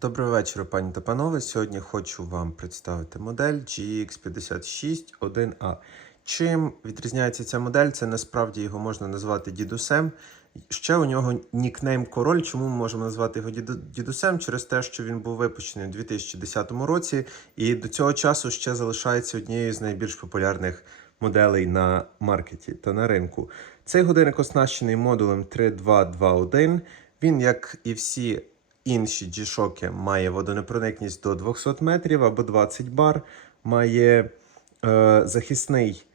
Доброго вечора, пані та панове. Сьогодні хочу вам представити модель GX561A. Чим відрізняється ця модель? Це насправді його можна назвати дідусем. Ще у нього нікнейм король. Чому ми можемо назвати його дідусем? Через те, що він був випущений у 2010 році, і до цього часу ще залишається однією з найбільш популярних моделей на маркеті та на ринку. Цей годинник оснащений модулем 3221. Він, як і всі інші G-Shock, має водонепроникність до 200 метрів або 20 бар, має е, захисний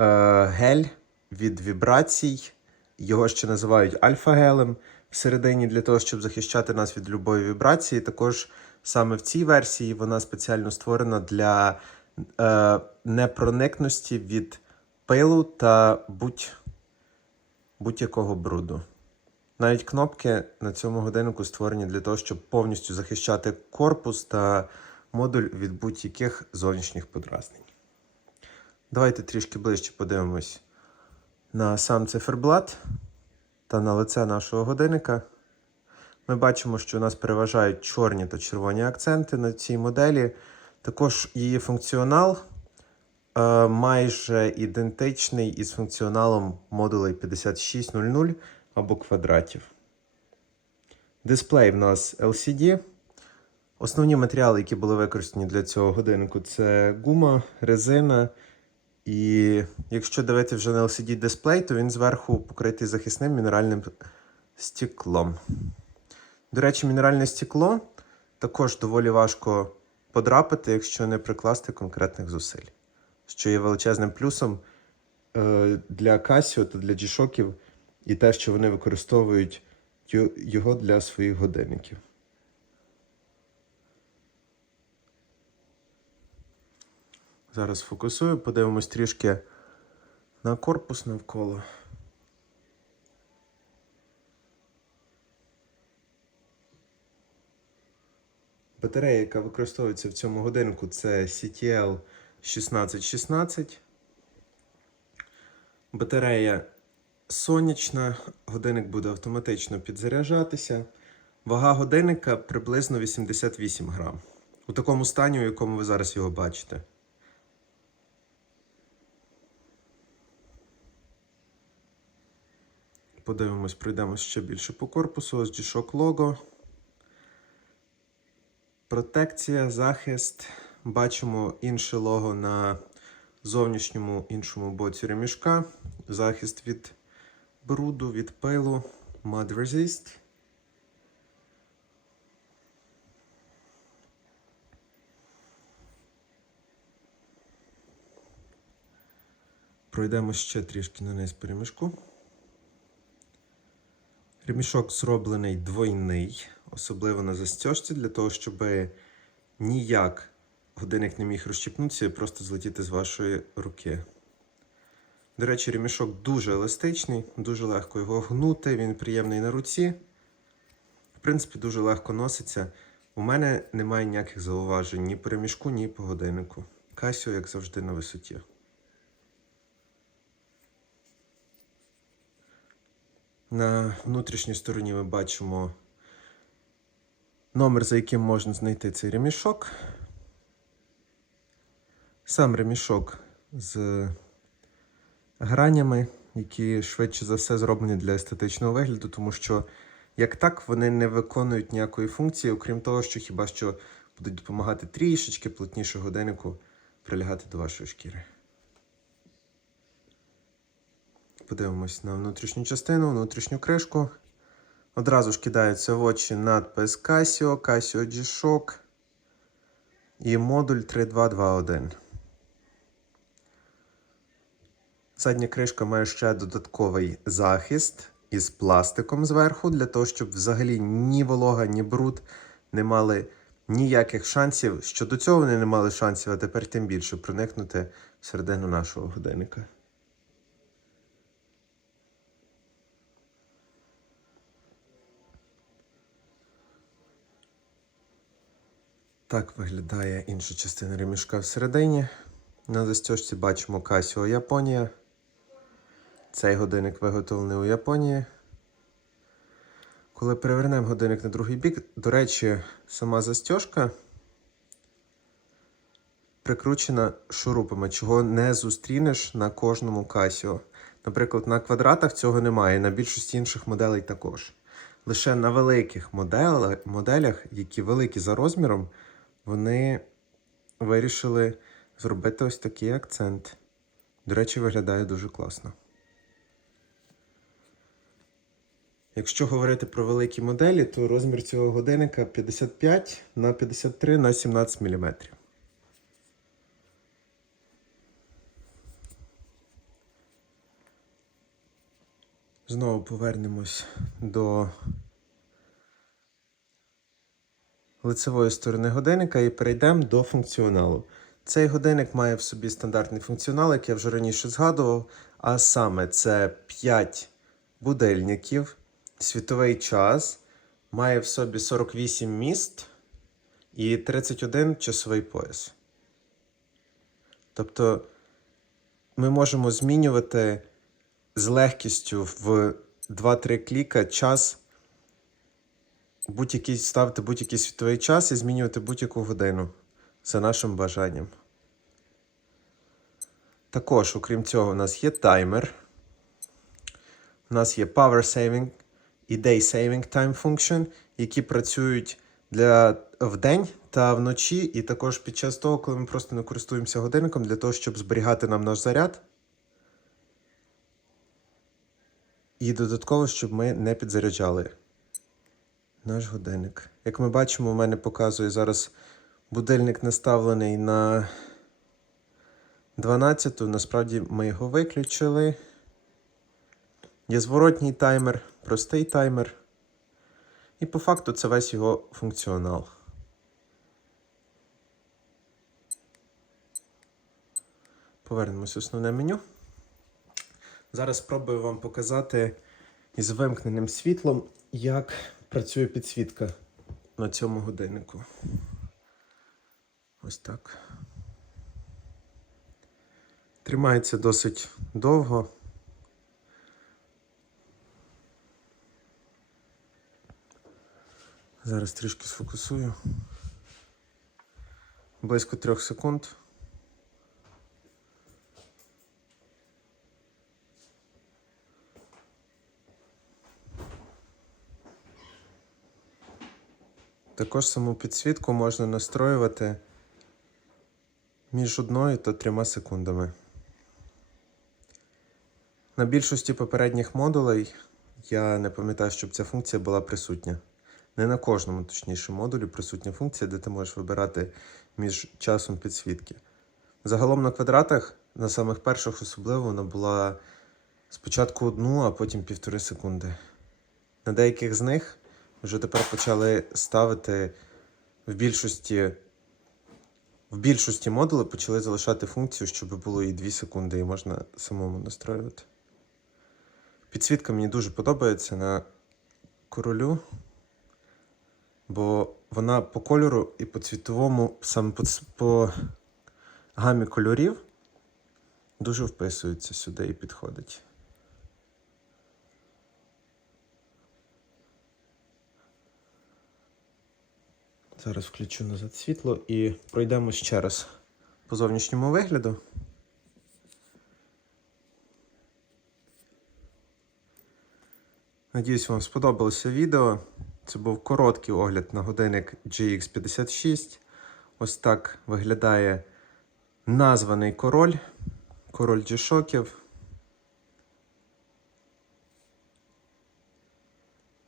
е, гель від вібрацій. Його ще називають альфа-гелем всередині для того, щоб захищати нас від любої вібрації. Також саме в цій версії вона спеціально створена для е, непроникності від пилу та будь, будь-якого бруду. Навіть кнопки на цьому годиннику створені для того, щоб повністю захищати корпус та модуль від будь-яких зовнішніх подразнень. Давайте трішки ближче подивимось на сам циферблат та на лице нашого годинника. Ми бачимо, що у нас переважають чорні та червоні акценти на цій моделі. Також її функціонал е, майже ідентичний із функціоналом модулей 5600 або квадратів. Дисплей в нас LCD. Основні матеріали, які були використані для цього годиннику, це гума, резина. І якщо дивити вже на LCD дисплей, то він зверху покритий захисним мінеральним стеклом. До речі, мінеральне стекло також доволі важко подрапити, якщо не прикласти конкретних зусиль, що є величезним плюсом е, для Casio та для G-Shockів і те, що вони використовують його для своїх годинників. Зараз фокусую, подивимось трішки на корпус навколо. Батарея, яка використовується в цьому годиннику, це CTL 1616. Батарея сонячна, годинник буде автоматично підзаряджатися. Вага годинника приблизно 88 грам. У такому стані, у якому ви зараз його бачите. Подивимось, пройдемось ще більше по корпусу. Ось G-Shock лого. Протекція, захист. Бачимо інше лого на зовнішньому іншому боці ремішка. Захист від бруду, від пилу. Mud Resist. Пройдемо ще трішки на низ по ремішку. Ремішок зроблений двойний, особливо на застежці, для того, щоб ніяк годинник не міг розщіпнутися і просто злетіти з вашої руки. До речі, ремішок дуже еластичний, дуже легко його гнути, він приємний на руці. В принципі, дуже легко носиться. У мене немає ніяких зауважень ні по ремішку, ні по годиннику. Casio, як завжди, на висоті. На внутрішній стороні ми бачимо номер, за яким можна знайти цей ремішок. Сам ремішок з гранями, які швидше за все зроблені для естетичного вигляду, тому що, як так, вони не виконують ніякої функції, окрім того, що хіба що будуть допомагати трішечки плотніше годиннику прилягати до вашої шкіри. Подивимось на внутрішню частину, внутрішню кришку. Одразу ж кидається в очі надпис Casio, Casio G-Shock і модуль 3221. Задня кришка має ще додатковий захист із пластиком зверху, для того, щоб взагалі ні волога, ні бруд не мали ніяких шансів. Що до цього вони не мали шансів, а тепер тим більше проникнути всередину нашого годинника. Так виглядає інша частина ремішка всередині. На застежці бачимо Casio Японія. Цей годинник виготовлений у Японії. Коли перевернемо годинник на другий бік, до речі, сама застіжка прикручена шурупами, чого не зустрінеш на кожному Casio. Наприклад, на квадратах цього немає, на більшості інших моделей також. Лише на великих моделях, які великі за розміром, вони вирішили зробити ось такий акцент. До речі, виглядає дуже класно. Якщо говорити про великі моделі, то розмір цього годинника 55 на 53 на 17 мм. Знову повернемось до лицевої сторони годинника і перейдемо до функціоналу. Цей годинник має в собі стандартний функціонал, як я вже раніше згадував, а саме це 5 будильників, світовий час, має в собі 48 міст і 31 часовий пояс. Тобто ми можемо змінювати з легкістю в 2-3 кліка час, будь-який ставити будь-який світовий час і змінювати будь-яку годину за нашим бажанням. Також, окрім цього, у нас є таймер. У нас є Power Saving і Day Saving Time Function, які працюють для вдень та вночі, і також під час того, коли ми просто не користуємося годинником, для того, щоб зберігати нам наш заряд. І додатково, щоб ми не підзаряджали наш годинник. Як ми бачимо, у мене показує зараз будильник наставлений на 12. Насправді ми його виключили. Є зворотній таймер, простий таймер. І по факту це весь його функціонал. Повернемось в основне меню. Зараз спробую вам показати із вимкненим світлом, як працює підсвітка на цьому годиннику. Ось так. Тримається досить довго. Зараз трішки сфокусую. Близько трьох секунд. Також саму підсвітку можна настроювати між одною та трьома секундами. На більшості попередніх модулей я не пам'ятаю, щоб ця функція була присутня. Не на кожному, точніше, модулі присутня функція, де ти можеш вибирати між часом підсвітки. Загалом на квадратах, на самих перших особливо, вона була спочатку одну, а потім півтори секунди. На деяких з них вже тепер почали ставити в більшості. В більшості модулей почали залишати функцію, щоб було і 2 секунди, і можна самому настроювати. Підсвітка мені дуже подобається на королю, бо вона по кольору і по цвітовому, саме по, по гамі кольорів, дуже вписується сюди і підходить. Зараз включу назад світло і пройдемо ще раз по зовнішньому вигляду. Надіюсь, вам сподобалося відео. Це був короткий огляд на годинник GX56. Ось так виглядає названий король, король G-Shockів.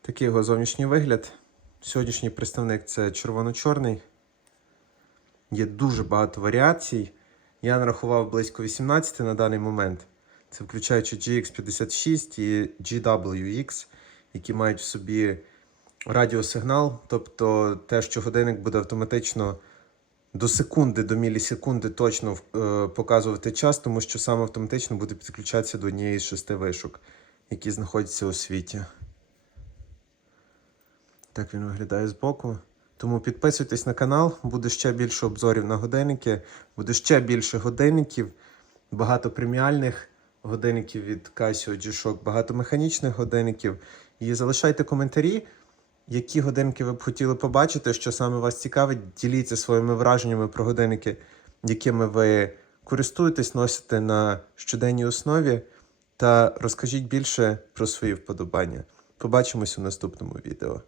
Такий його зовнішній вигляд. Сьогоднішній представник це червоно-чорний. Є дуже багато варіацій. Я нарахував близько 18 на даний момент. Це включаючи GX56 і GWX, які мають в собі радіосигнал, тобто те, що годинник буде автоматично до секунди, до мілісекунди точно е, показувати час, тому що саме автоматично буде підключатися до однієї з шести вишок, які знаходяться у світі. Так він виглядає збоку. Тому підписуйтесь на канал, буде ще більше обзорів на годинники, буде ще більше годинників, багато преміальних годинників від Casio G-Shock, багато механічних годинників. І залишайте коментарі, Які годинники ви б хотіли побачити, що саме вас цікавить, діліться своїми враженнями про годинники, якими ви користуєтесь, носите на щоденній основі, та розкажіть більше про свої вподобання. Побачимось у наступному відео.